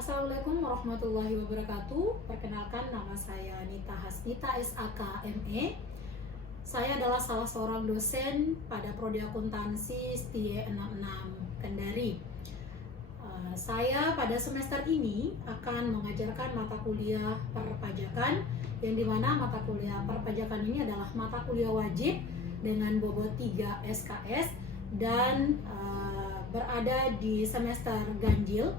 Assalamualaikum warahmatullahi wabarakatuh. Perkenalkan, nama saya Nita Hasnita SAK ME. Saya adalah salah seorang dosen pada Prodi Akuntansi STIE 66 Kendari. Saya pada semester ini akan mengajarkan mata kuliah perpajakan, yang dimana mata kuliah perpajakan ini adalah mata kuliah wajib dengan bobot 3 SKS dan berada di semester ganjil.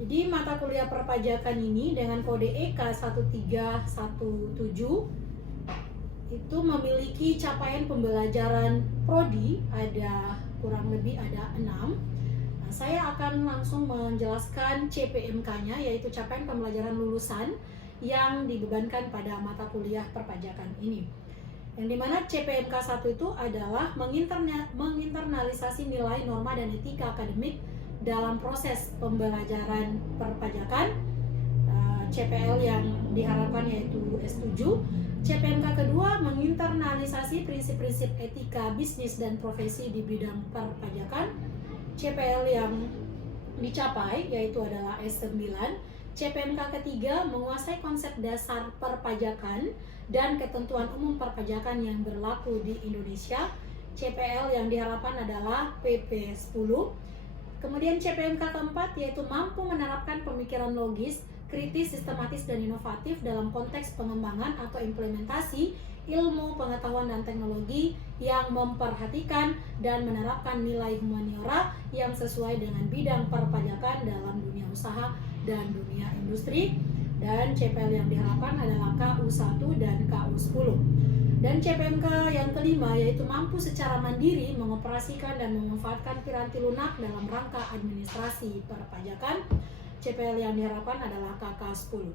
Jadi mata kuliah perpajakan ini dengan kode EK 1317 itu memiliki capaian pembelajaran prodi kurang lebih ada 6. Nah, saya akan langsung menjelaskan CPMK-nya, yaitu capaian pembelajaran lulusan yang dibebankan pada mata kuliah perpajakan ini. Yang dimana CPMK 1 itu adalah menginternalisasi nilai, norma, dan etika akademik dalam proses pembelajaran perpajakan. CPL yang diharapkan yaitu S7. CPMK kedua menginternalisasi prinsip-prinsip etika bisnis dan profesi di bidang perpajakan. CPL yang dicapai yaitu adalah S9. CPMK ketiga menguasai konsep dasar perpajakan dan ketentuan umum perpajakan yang berlaku di Indonesia. CPL yang diharapkan adalah PP 10. Kemudian CPMK keempat yaitu mampu menerapkan pemikiran logis, kritis, sistematis, dan inovatif dalam konteks pengembangan atau implementasi ilmu, pengetahuan, dan teknologi yang memperhatikan dan menerapkan nilai humaniora yang sesuai dengan bidang perpajakan dalam dunia usaha dan dunia industri. Dan CPL yang diharapkan adalah KU1 dan KU10. Dan CPMK yang kelima yaitu mampu secara mandiri mengoperasikan dan memanfaatkan piranti lunak dalam rangka administrasi perpajakan. CPL yang diharapkan adalah KK10.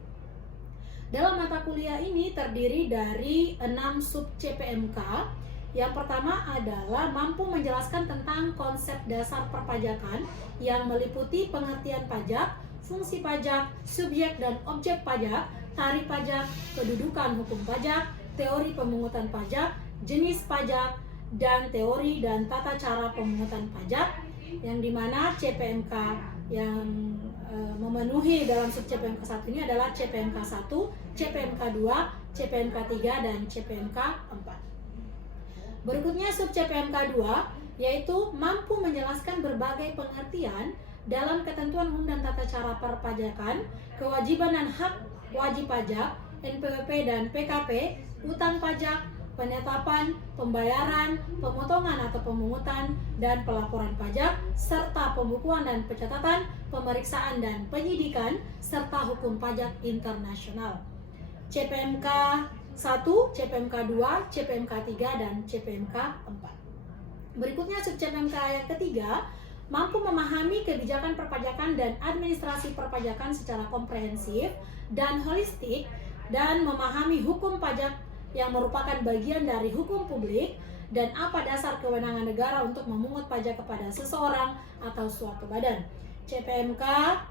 Dalam mata kuliah ini terdiri dari 6 sub CPMK. Yang pertama adalah mampu menjelaskan tentang konsep dasar perpajakan yang meliputi pengertian pajak, fungsi pajak, subjek dan objek pajak, tarif pajak, kedudukan hukum pajak, teori pemungutan pajak, jenis pajak, dan teori dan tata cara pemungutan pajak, yang dimana CPMK yang memenuhi dalam sub CPMK 1 ini adalah CPMK 1, CPMK 2, CPMK 3, dan CPMK 4. Berikutnya sub CPMK 2 yaitu mampu menjelaskan berbagai pengertian dalam ketentuan umum dan tata cara perpajakan, kewajiban dan hak wajib pajak, NPWP dan PKP, utang pajak, penetapan, pembayaran, pemotongan atau pemungutan, dan pelaporan pajak, serta pembukuan dan pencatatan, pemeriksaan dan penyidikan, serta hukum pajak internasional. CPMK 1, CPMK 2, CPMK 3, dan CPMK 4. Berikutnya sub CPMK yang ketiga, mampu memahami kebijakan perpajakan dan administrasi perpajakan secara komprehensif dan holistik, dan memahami hukum pajak yang merupakan bagian dari hukum publik dan apa dasar kewenangan negara untuk memungut pajak kepada seseorang atau suatu badan. CPMK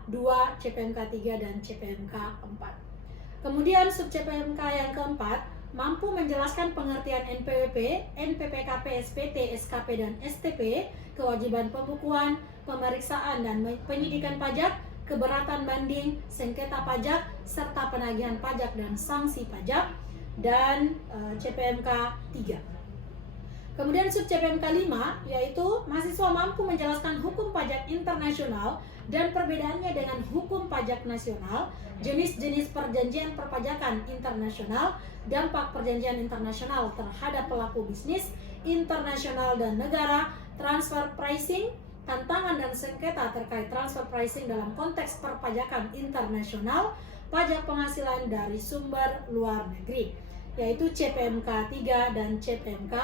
2, CPMK 3, dan CPMK 4. Kemudian sub CPMK yang keempat mampu menjelaskan pengertian NPWP, NPPKP, SPT, SKP, dan STP, kewajiban pembukuan, pemeriksaan dan penyidikan pajak, keberatan banding, sengketa pajak, serta penagihan pajak dan sanksi pajak, dan CPMK 3. Kemudian sub CPMK 5 yaitu mahasiswa mampu menjelaskan hukum pajak internasional dan perbedaannya dengan hukum pajak nasional, jenis-jenis perjanjian perpajakan internasional, dampak perjanjian internasional terhadap pelaku bisnis internasional dan negara, transfer pricing, tantangan dan sengketa terkait transfer pricing dalam konteks perpajakan internasional, pajak penghasilan dari sumber luar negeri, yaitu CPMK 3 dan CPMK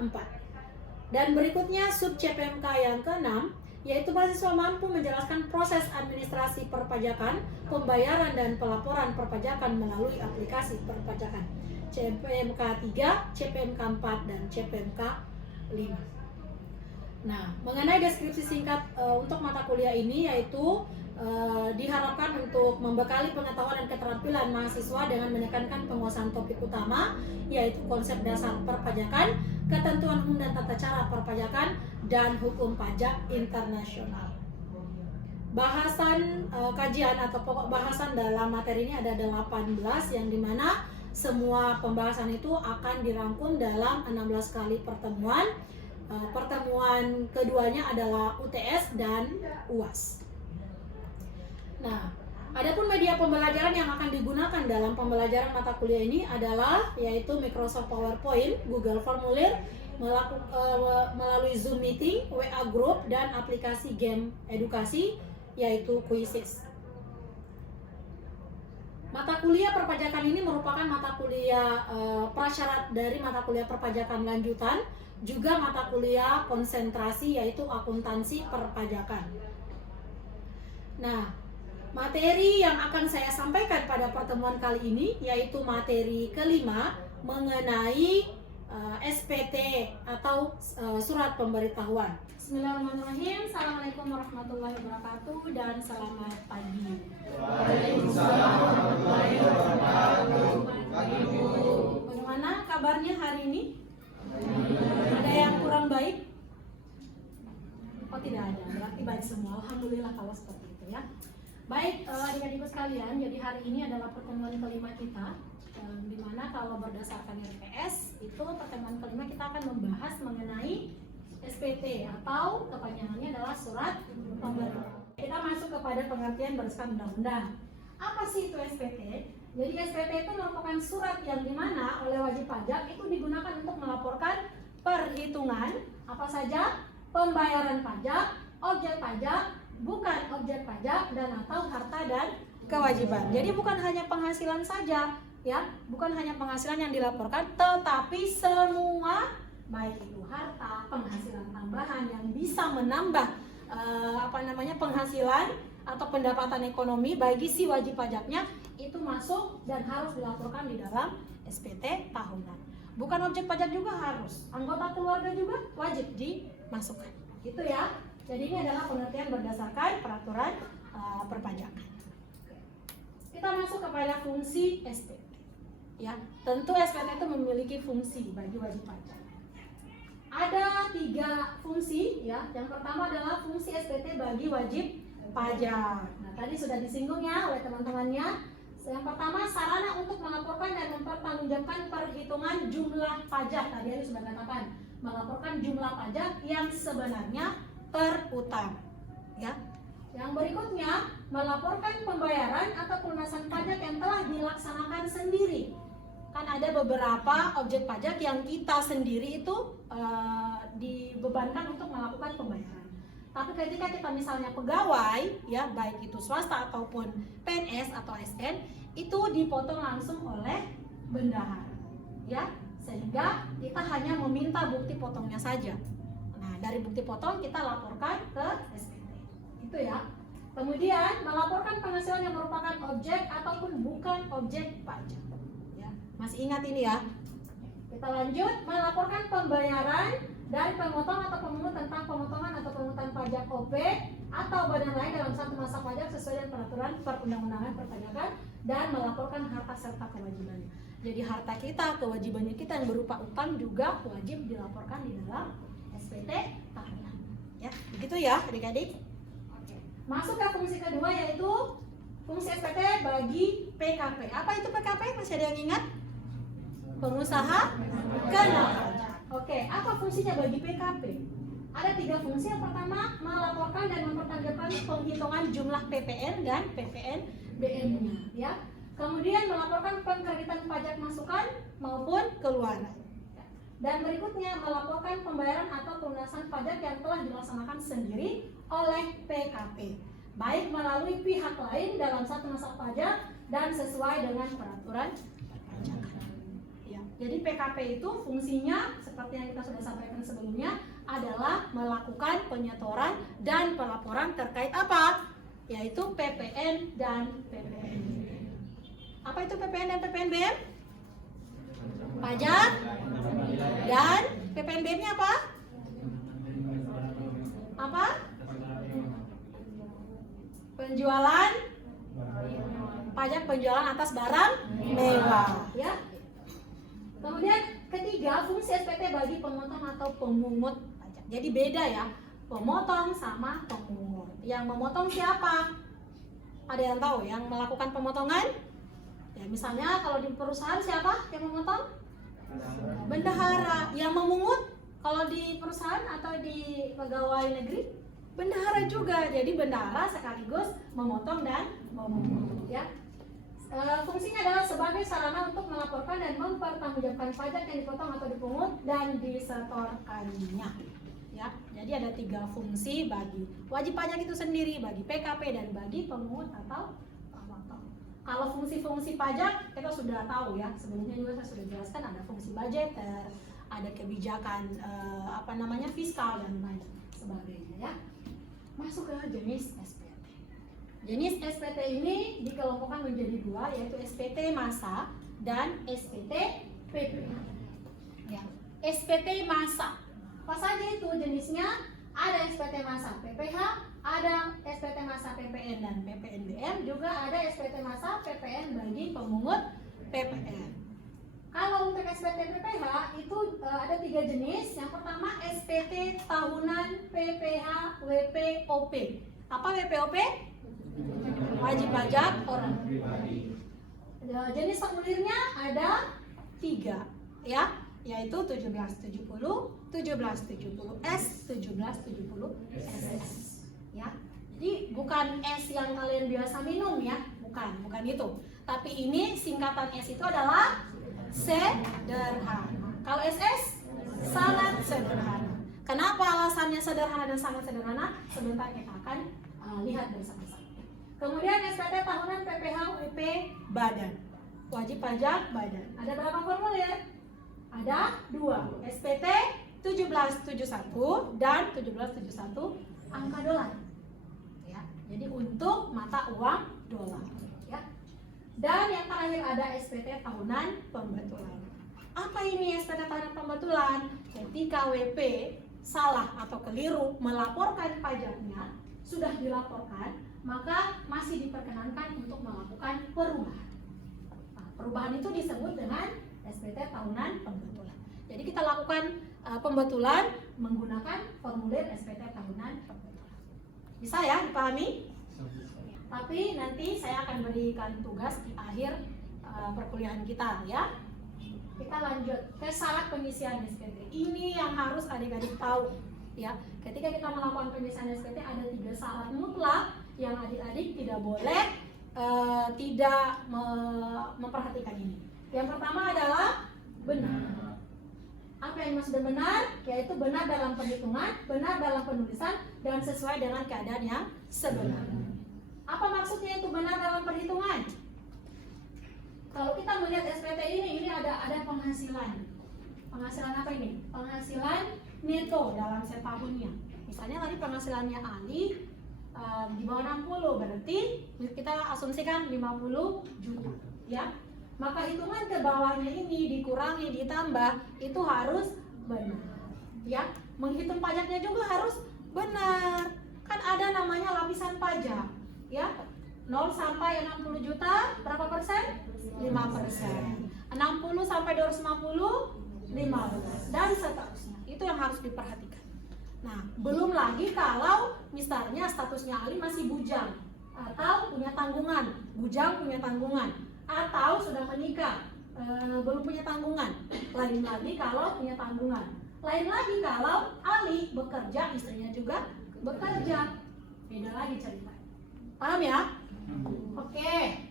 4. Dan berikutnya sub CPMK yang ke-6 yaitu mahasiswa mampu menjelaskan proses administrasi perpajakan, pembayaran dan pelaporan perpajakan melalui aplikasi perpajakan, CPMK 3, CPMK 4, dan CPMK 5. Nah, mengenai deskripsi singkat untuk mata kuliah ini yaitu diharapkan untuk membekali pengetahuan dan keterampilan mahasiswa dengan menekankan penguasaan topik utama yaitu konsep dasar perpajakan, ketentuan umum dan tata cara perpajakan, dan hukum pajak internasional. bahasan kajian atau pokok bahasan dalam materi ini ada 18, yang dimana semua pembahasan itu akan dirangkum dalam 16 kali pertemuan. Pertemuan keduanya adalah UTS dan UAS. Nah, adapun media pembelajaran yang akan digunakan dalam pembelajaran mata kuliah ini adalah yaitu Microsoft PowerPoint, Google Formulir, melalui Zoom Meeting, WA Group, dan aplikasi game edukasi yaitu Quizzes. Mata kuliah perpajakan ini merupakan mata kuliah prasyarat dari mata kuliah perpajakan lanjutan, juga mata kuliah konsentrasi yaitu akuntansi perpajakan. Nah, materi yang akan saya sampaikan pada pertemuan kali ini yaitu materi kelima mengenai SPT atau surat pemberitahuan. Bismillahirrahmanirrahim. Assalamualaikum warahmatullahi wabarakatuh dan selamat pagi. Waalaikumsalam warahmatullahi wabarakatuh. Bagaimana kabarnya hari ini? Ada yang kurang baik? Oh, tidak ada, berarti baik semua. Alhamdulillah kalau seperti itu ya. Baik, adik-adikku sekalian, jadi hari ini adalah pertemuan kelima kita, dimana kalau berdasarkan RPS itu pertemuan kelima kita akan membahas mengenai SPT atau kepanjangannya adalah surat pemberitahuan. Kita masuk kepada pengertian berdasarkan undang-undang. Apa sih itu SPT? Jadi SPT itu merupakan surat yang dimana oleh wajib pajak itu digunakan untuk melaporkan perhitungan apa saja, pembayaran pajak, objek pajak, bukan objek pajak, dan atau harta dan kewajiban. Jadi bukan hanya penghasilan saja, ya, bukan hanya penghasilan yang dilaporkan, tetapi semua baik itu harta, penghasilan tambahan yang bisa menambah penghasilan atau pendapatan ekonomi bagi si wajib pajaknya itu masuk dan harus dilaporkan di dalam SPT tahunan. Bukan objek pajak juga harus, anggota keluarga juga wajib dimasukkan. Gitu ya. Jadi ini adalah pengertian berdasarkan peraturan perpajakan. Kita masuk kepada fungsi SPT. Ya, tentu SPT itu memiliki fungsi bagi wajib pajak. Ada 3 fungsi ya. Yang pertama adalah fungsi SPT bagi wajib pajak. Nah, tadi sudah disinggung ya oleh teman-temannya. Yang pertama, sarana untuk melaporkan dan mempertanggungjawabkan perhitungan jumlah pajak. Tadi saya sudah katakan, melaporkan jumlah pajak yang sebenarnya terutang. Ya. Yang berikutnya, melaporkan pembayaran atau pelunasan pajak yang telah dilaksanakan sendiri. Kan ada beberapa objek pajak yang kita sendiri itu dibebankan untuk melakukan pembayaran. Tapi ketika kita misalnya pegawai, ya baik itu swasta ataupun PNS atau ASN, itu dipotong langsung oleh bendahara, ya, sehingga kita hanya meminta bukti potongnya saja. Nah, dari bukti potong kita laporkan ke SPT, itu ya. Kemudian melaporkan penghasilan yang merupakan objek ataupun bukan objek pajak. Ya, masih ingat ini ya? Kita lanjut, melaporkan pembayaran dan pemotong atau pemungut tentang pemotongan atau pemungutan pajak OP atau badan lain dalam satu masa pajak sesuai dengan peraturan perundang-undangan perpajakan dan melaporkan harta serta kewajibannya. Jadi harta kita, kewajibannya kita yang berupa utang juga wajib dilaporkan di dalam SPT tahunan. Ya, begitu ya adik-adik. Masuk ke fungsi kedua yaitu fungsi SPT bagi PKP. Apa itu PKP? Masih ada yang ingat? Pengusaha kena pajak. Oke, apa fungsinya bagi PKP? Ada 3 fungsi. Yang pertama, melaporkan dan mempertanggungjawabkan penghitungan jumlah PPN dan PPNBM-nya, ya. Kemudian melaporkan pengkreditan pajak masukan maupun keluaran. Dan berikutnya melaporkan pembayaran atau pelunasan pajak yang telah dilaksanakan sendiri oleh PKP, baik melalui pihak lain dalam satu masa pajak dan sesuai dengan peraturan perpajakan. Ya, jadi PKP itu fungsinya seperti yang kita sudah sampaikan sebelumnya adalah melakukan penyetoran dan pelaporan terkait apa? Yaitu PPN dan PPNBM. Apa itu PPN dan PPNBM? Pajak dan PPNBM-nya apa? Apa? Penjualan, pajak penjualan atas barang mewah, ya. Kemudian ketiga, fungsi SPT bagi pemotong atau pemungut pajak. Jadi beda ya. Pemotong sama pemungut. Yang memotong siapa? Ada yang tahu yang melakukan pemotongan? Ya, misalnya kalau di perusahaan siapa yang memotong? Bendahara. Yang memungut kalau di perusahaan atau di pegawai negeri? Bendahara juga. Jadi bendahara sekaligus memotong dan memungut, ya. Fungsinya adalah sebagai sarana untuk melaporkan dan mempertanggungjawabkan pajak yang dipotong atau dipungut dan disetorkannya. Ya, jadi ada 3 fungsi bagi wajib pajak itu sendiri, bagi PKP dan bagi pemungut atau pemotong. Kalau fungsi-fungsi pajak kita sudah tahu ya, sebelumnya juga saya sudah jelaskan, ada fungsi budgeter, ada kebijakan fiskal dan lain sebagainya, ya. Masuk ke jenis SPT. Jenis SPT ini dikelompokkan menjadi 2, yaitu SPT massa dan SPT PPH. Ya, SPT massa. Apa saja itu jenisnya? Ada SPT massa PPH, ada SPT massa PPN dan PPNBM, juga ada SPT massa PPN bagi pemungut PPN. Kalau untuk SPT PPH itu ada 3 jenis. Yang pertama SPT tahunan PPH WPOP. Apa WPOP? Wajib pajak orang pribadi. Jenis formulirnya ada 3, ya, yaitu 1770, 1770S, 1770SS. Ya. Jadi bukan S yang kalian biasa minum ya, bukan itu. Tapi ini singkatan S itu adalah sederhana. Kalau SS sangat sederhana. Kenapa alasannya sederhana dan sangat sederhana? Sebentar kita akan lihat bersama-sama. Kemudian SPT tahunan PPH WP badan. Wajib pajak badan. Ada berapa formulir? Ada 2. SPT 1771 dan 1771 angka dolar. Ya. Jadi untuk mata uang dolar, ya. Dan yang terakhir ada SPT tahunan pembetulan. Apa ini SPT tahunan pembetulan? Ketika WP salah atau keliru melaporkan pajaknya, sudah dilaporkan, maka masih diperkenankan untuk melakukan perubahan. Nah, perubahan itu disebut dengan SPT tahunan pembetulan. Jadi kita lakukan pembetulan menggunakan formulir SPT tahunan pembetulan. Bisa ya dipahami? Tapi nanti saya akan berikan tugas di akhir perkuliahan kita, ya. Kita lanjut ke syarat pengisian SPT. Ini yang harus adik-adik tahu, ya. Ketika kita melakukan pengisian SPT ada 3 syarat mutlak yang adik-adik tidak boleh tidak memperhatikan ini. Yang pertama adalah benar. Apa yang maksud benar? Yaitu benar dalam perhitungan, benar dalam penulisan, dan sesuai dengan keadaan yang sebenarnya. Apa maksudnya itu benar dalam perhitungan? Kalau kita melihat SPT ini ada penghasilan. Penghasilan apa ini? Penghasilan neto dalam setahunnya. Misalnya tadi penghasilannya Ali di bawah 60, berarti kita asumsikan 50 juta, ya. Maka hitungan ke bawahnya ini dikurangi ditambah itu harus benar, ya. Menghitung pajaknya juga harus benar. Kan ada namanya lapisan pajak, ya. 0 sampai 60 juta berapa persen? 5%. 60 sampai 250 15 dan seterusnya. Itu yang harus diperhatikan. Nah, belum lagi kalau misalnya statusnya Ali masih bujang atau punya tanggungan, bujang punya tanggungan, atau sudah menikah belum punya tanggungan. Lain lagi kalau punya tanggungan. Lain lagi kalau Ali bekerja, istrinya juga bekerja. Beda lagi cerita. Paham ya? Oke.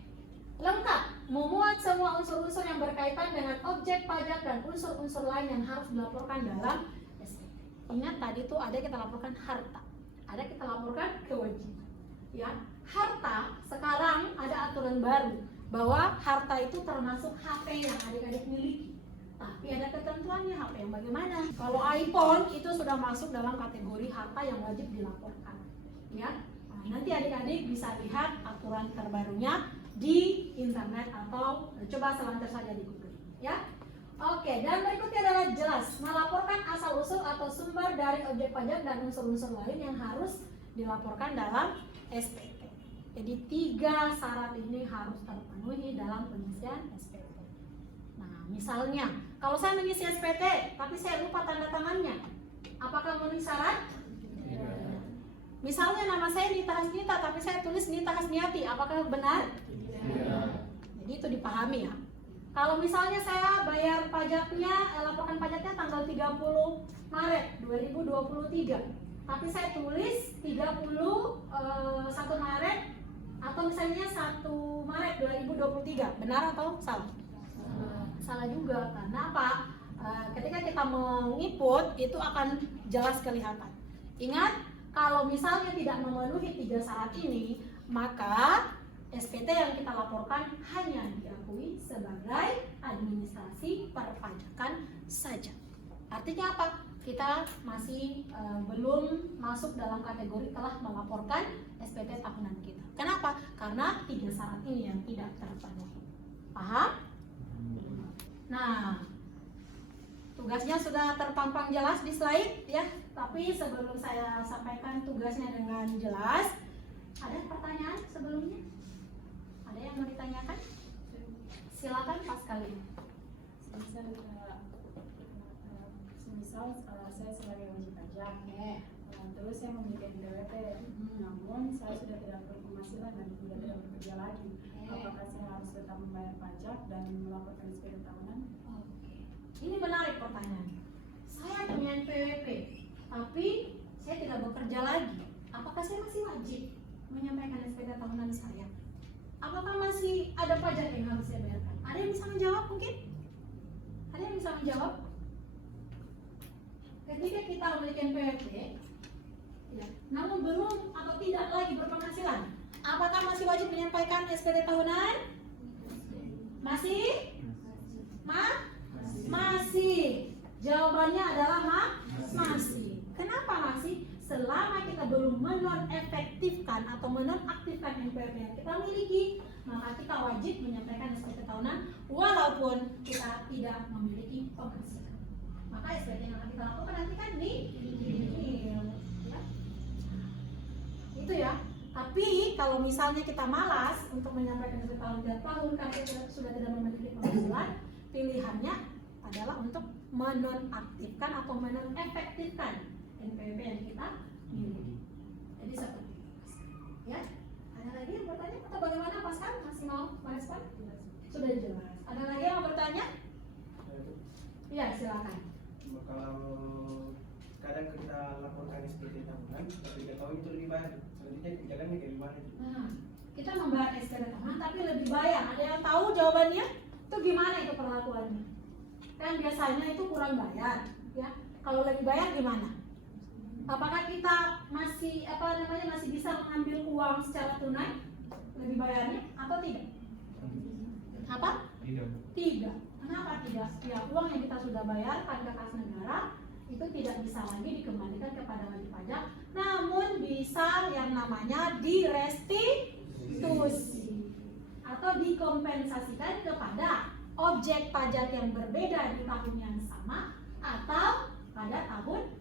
Lengkap, memuat semua unsur-unsur yang berkaitan dengan objek pajak dan unsur-unsur lain yang harus dilaporkan dalam SPT. Ingat tadi tuh ada kita laporkan harta, ada kita laporkan kewajiban. Ya, harta sekarang ada aturan baru bahwa harta itu termasuk HP yang adik-adik miliki. Tapi ada ketentuannya, HP yang bagaimana? Kalau iPhone itu sudah masuk dalam kategori harta yang wajib dilaporkan. Ya, nah, nanti adik-adik bisa lihat aturan terbarunya di internet atau coba selancar saja di Google, ya. Oke, dan berikutnya adalah jelas melaporkan asal usul atau sumber dari objek pajak dan unsur-unsur lain yang harus dilaporkan dalam SPT. Jadi 3 syarat ini harus terpenuhi dalam pengisian SPT. Nah, misalnya kalau saya mengisi SPT tapi saya lupa tanda tangannya, apakah memenuhi syarat? Misalnya nama saya Nita Hasnita, tapi saya tulis Nita Hasniati, apakah benar? Jadi itu dipahami ya. Kalau misalnya saya bayar pajaknya, laporan pajaknya tanggal 30 Maret 2023, tapi saya tulis 31 Maret atau misalnya 1 Maret 2023, benar atau salah? Salah juga, karena apa? Ketika kita menginput itu akan jelas kelihatan. Ingat, kalau misalnya tidak memenuhi 3 syarat ini, maka SPT yang kita laporkan hanya diakui sebagai administrasi perpajakan saja. Artinya apa? Kita masih belum masuk dalam kategori telah melaporkan SPT tahunan kita. Kenapa? Karena 3 syarat ini yang tidak terpenuhi. Paham? Nah, tugasnya sudah terpampang jelas di slide ya. Tapi sebelum saya sampaikan tugasnya dengan jelas, ada pertanyaan sebelumnya? Ada yang mau ditanyakan? Silakan Pak sekali. Semisal saya sebagai wajib pajak, terus saya memiliki NPWP, namun saya sudah tidak berpenghasilan dan sudah tidak bekerja lagi. Apakah saya harus tetap membayar pajak dan melaporkan SPT tahunan? Ini menarik pertanyaan. Saya punya NPWP, tapi saya tidak bekerja lagi. Apakah saya masih wajib menyampaikan SPT tahunan saya? Apakah masih ada pajak yang harus saya bayarkan? Ada yang bisa menjawab mungkin? Ada yang bisa menjawab? Ketika kita memiliki NPWP, ya, namun belum atau tidak lagi berpenghasilan, apakah masih wajib menyampaikan SPT tahunan? Masih? Masih. Jawabannya adalah masih. Kenapa masih? Selama kita belum menonefektifkan atau menonaktifkan NPWP yang kita miliki, maka kita wajib menyampaikan SPT tahunan walaupun kita tidak memiliki penghasilan. Maka SPT yang akan kita lakukan nanti kan ya. Itu ya. Tapi kalau misalnya kita malas untuk menyampaikan SPT tahun tiap tahun karena kita sudah tidak memiliki penghasilan, pilihannya adalah untuk menonaktifkan atau menonefektifkan NPWP yang kita miliki. Jadi seperti itu. Ya. Ada lagi yang bertanya atau bagaimana Pascal? Masih mau merespon? Sudah jelas. Ada lagi yang mau bertanya? Iya, silakan. Kalau kadang kita laporkan SPT tahunan, tapi kita tahu itu lebih banyak. Selanjutnya jalannya kayak gimana? Nah, kita membayar SPT tahunan tapi lebih bayar. Ada yang tahu jawabannya? Itu gimana itu perlakuannya? Kan biasanya itu kurang bayar, ya. Kalau lebih bayar gimana? Apakah kita masih masih bisa mengambil uang secara tunai lebih bayarnya atau tidak? Apa? Tidak. Kenapa tidak? Ya, uang yang kita sudah bayarkan ke kas negara itu tidak bisa lagi dikembalikan kepada wajib pajak, namun bisa yang namanya direstitusi atau dikompensasikan kepada objek pajak yang berbeda di tahun yang sama atau pada tahun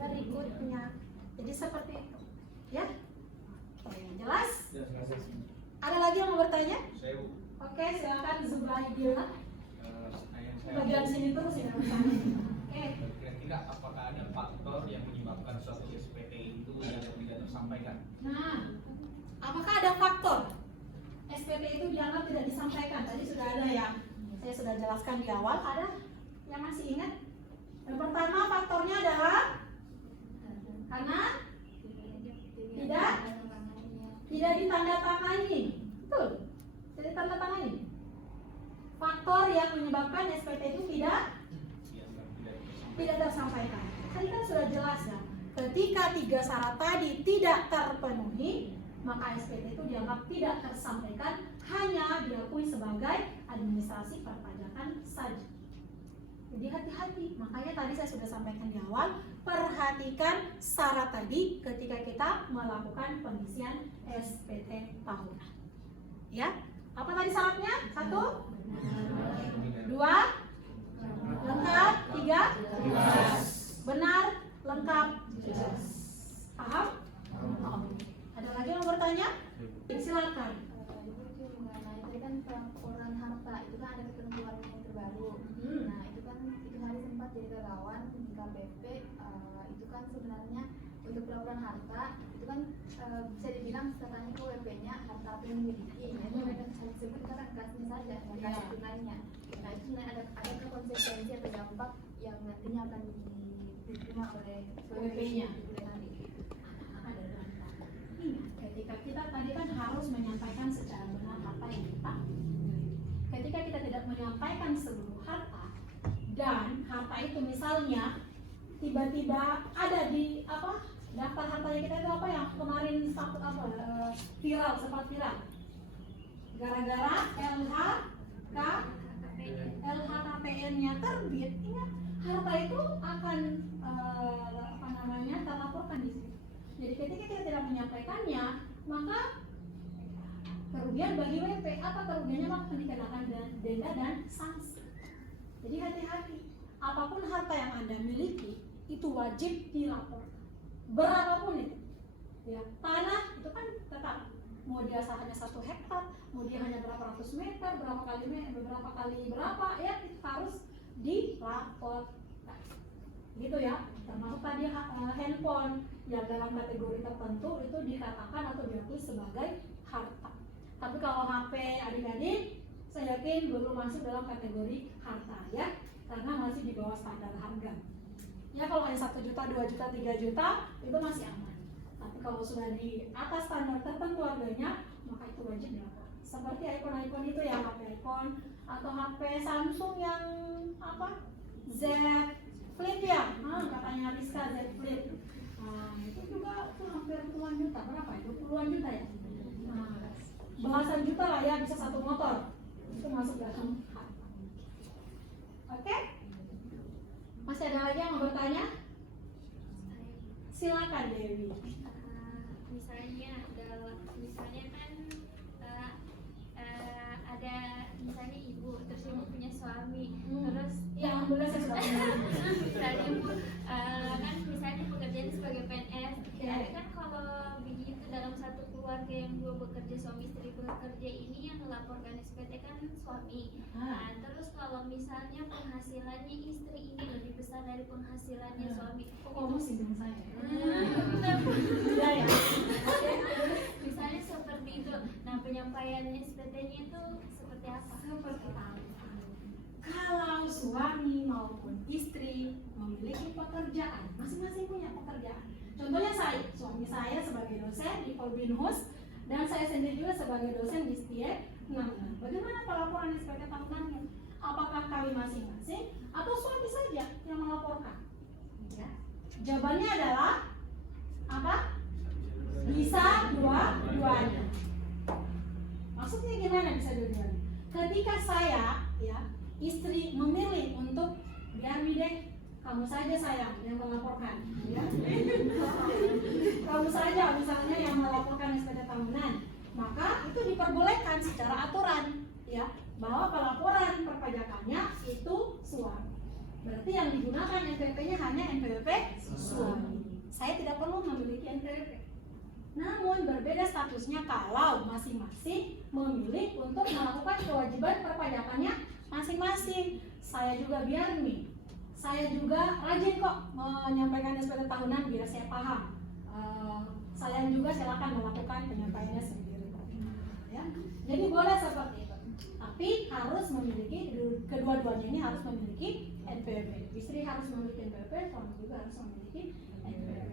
berikutnya. Jadi seperti itu, ya. Oke, jelas? Ada lagi yang mau bertanya? Oke, silakan Zubaidillah. Bagian sini terus ya. Oke. Kira-kira apakah ada faktor yang menyebabkan suatu SPT itu yang tidak tersampaikan? Nah, apakah ada faktor SPT itu dianggap tidak disampaikan? Tadi sudah ada yang saya sudah jelaskan di awal. Ada yang masih ingat? Yang pertama faktornya adalah karena tidak ditandatangani. Betul. Tidak ditandatangani. Faktor yang menyebabkan SPT itu tidak tersampaikan. Tadi kan sudah jelas ya. Ketika 3 syarat tadi tidak terpenuhi, maka SPT itu dianggap tidak tersampaikan, hanya diakui sebagai administrasi perpajakan saja. Jadi hati-hati. Makanya tadi saya sudah sampaikan di awal, perhatikan syarat tadi ketika kita melakukan pengisian SPT tahunan. Ya, apa tadi syaratnya? 1, 2, lengkap, 3, benar, lengkap, jelas. Paham? Ada lagi yang mau bertanya? Silakan. Ibu mengenai tadi kan pelaporan harta itu kan ada ketentuan yang terbaru. Nah itu kan itu hari sempat jadi relawan di KPP. Itu kan sebenarnya untuk pelaporan harta itu kan kan bisa dibilang setelahnya ke WP-nya harta apa yang dimiliki. Nah, itu WP disebut itu kan kasnya saja, dan kas tunainya. Nah, itu sebenarnya ada konsekuensi atau dampak yang nantinya akan diterima oleh WP-nya. nanti. Ketika kita tadi kan harus menyampaikan secara benar apa yang kita miliki. Ketika kita tidak menyampaikan seluruh harta dan harta itu misalnya tiba-tiba ada di apa daftar hartanya kita itu apa yang kemarin status apa viral sempat viral gara-gara LHKPN-nya terbit, ingat harta itu akan apa namanya terlaporkan di situ. Jadi ketika kita tidak menyampaikannya, maka kerugian bagi WP apa kerugiannya maka akan dikenakan denda dan sanksi. Jadi hati-hati, apapun harta yang Anda miliki itu wajib dilaporkan. Berapapun itu, ya tanah itu kan tetap mau dia hanya 1 hektar, mau dia hanya berapa ratus meter, berapa kali berapa ya itu harus dilaporkan. Gitu ya, termasuk tadi handphone yang dalam kategori tertentu itu dikatakan atau diakui sebagai harta. Tapi kalau HP adik-adik, saya yakin belum masuk dalam kategori harta ya, karena masih di bawah standar harga. Ya kalau hanya 1 juta, 2 juta, 3 juta itu masih aman. Tapi kalau sudah di atas standar tertentu harganya, maka itu wajib dilaporkan. Seperti iPhone itu ya, HP iPhone atau HP Samsung yang apa? Z Flip ya, katanya Rizka Z Flip. Nah, itu juga tuh hampir puluhan juta, berapa ya? 20-an juta ya? Nah, belasan juta lah ya, bisa 1 motor. Itu masuk dalam harta. Oke? Masih ada lagi yang mau bertanya? Silakan Dewi. Misalnya kan ada misalnya ibu, terus ibu punya suami, terus Ya, alhamdulillah saya sudah punya. misalnya ibu kan misalnya pekerjaan sebagai PNS, tapi kan kalau begitu dalam satu keluarga yang 2 bekerja, suami istri bekerja, ini yang melaporkan SPT kan suami. Nah, terus kalau misalnya penghasilannya istri ini lebih besar dari penghasilannya suami, Kamu singgung saya. ya ya. Misalnya seperti itu. Nah, penyampaian SPT-nya itu seperti apa? Seperti apa? Kalau suami maupun istri memiliki pekerjaan, masing-masing punya pekerjaan. Contohnya suami saya sebagai dosen di Polbinhus dan saya sendiri juga sebagai dosen di STIE. Nah, bagaimana pelaporan SPT tahunannya? Apakah kami masing-masing atau suami saja yang melaporkan? Ya. Jawabannya adalah apa? Bisa dua-duanya. Maksudnya gimana bisa dua-duanya? Ketika saya ya istri memilih untuk biar deh kamu saja sayang yang melaporkan ya. Kamu saja misalnya yang melaporkan SPT tahunan, maka itu diperbolehkan secara aturan ya bahwa pelaporan perpajakannya itu suami. Berarti yang digunakan NPWP-nya hanya NPWP suami. Saya tidak perlu memiliki NPWP. Namun berbeda statusnya kalau masing-masing memilih untuk melakukan kewajiban perpajakannya masing-masing. Saya juga biar nih, saya juga rajin kok menyampaikan SPT tahunan biar saya paham. Saya juga silakan melakukan penyampaiannya sendiri. Ya. Jadi boleh seperti itu. Tapi harus memiliki, kedua-duanya ini harus memiliki NPWP. Istri harus memiliki NPWP, suami juga harus memiliki NPWP.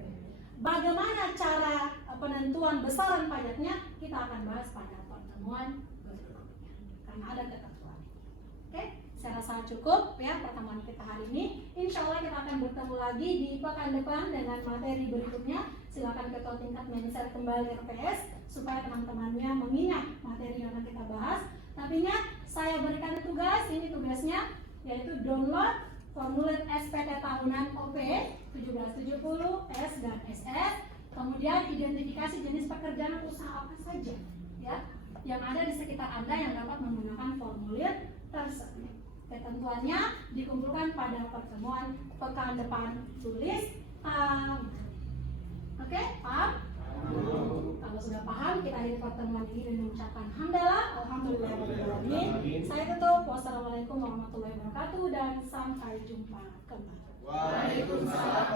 Bagaimana cara penentuan besaran pajaknya kita akan bahas pada pertemuan berikutnya karena ada ketentuan. Oke, saya rasa cukup ya pertemuan kita hari ini. Insya Allah kita akan bertemu lagi di pekan depan dengan materi berikutnya. Silakan ketua tingkat manajer kembali RPS supaya teman-temannya mengingat materi yang akan kita bahas. Tapi ingat, saya berikan tugas, ini tugasnya yaitu download formulir SPT tahunan OP 1770 S dan SS, kemudian identifikasi jenis pekerjaan usaha apa saja ya yang ada di sekitar Anda yang dapat menggunakan formulir tersebut. Ketentuannya dikumpulkan pada pertemuan pekan depan tulis. Oke, paham? Kalau sudah paham, kita akhiri pertemuan ini dengan mengucapkan hamdalah, alhamdulillahirobbilalamin. Saya tutup. Wassalamualaikum warahmatullahi wabarakatuh dan sampai jumpa kembali. Waalaikumsalam.